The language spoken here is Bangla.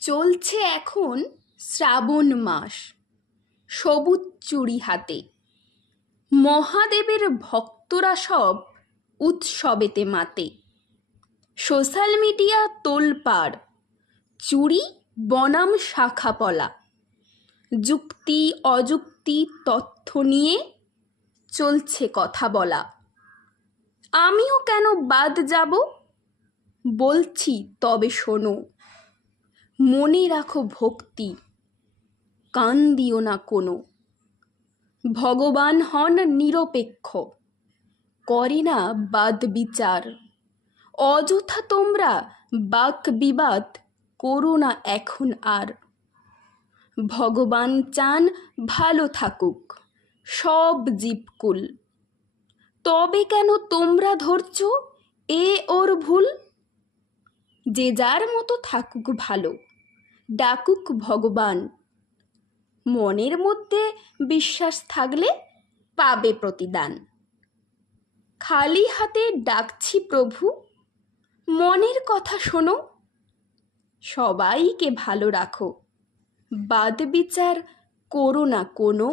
চলছে এখন শ্রাবণ মাস, সবুজ চুড়ি হাতে মহাদেবের ভক্তরা সব উৎসবেতে মাতে। সোশ্যাল মিডিয়া তোলপাড়, চুড়ি বনাম শাখাপলা, যুক্তি অযুক্তি তথ্য নিয়ে চলছে কথা বলা। আমিও কেন বাদ যাব, বলছি তবে শোনো। মনে রাখো ভক্তি, কান দিও না কোনো। ভগবান হন নিরপেক্ষ, করে না বাদ বিচার। অযথা তোমরা বাক বিবাদ করো না এখন আর। ভগবান চান ভালো থাকুক সব জীবকুল, তবে কেন তোমরা ধরছো এ ওর ভুল? যে যার মতো থাকুক ভালো, ডাকুক ভগবান। মনের মধ্যে বিশ্বাস থাকলে পাবে প্রতিদান। খালি হাতে ডাকছি প্রভু, মনের কথা শোনো। সবাইকে ভালো রাখো, বাদ বিচার করো না কোনো।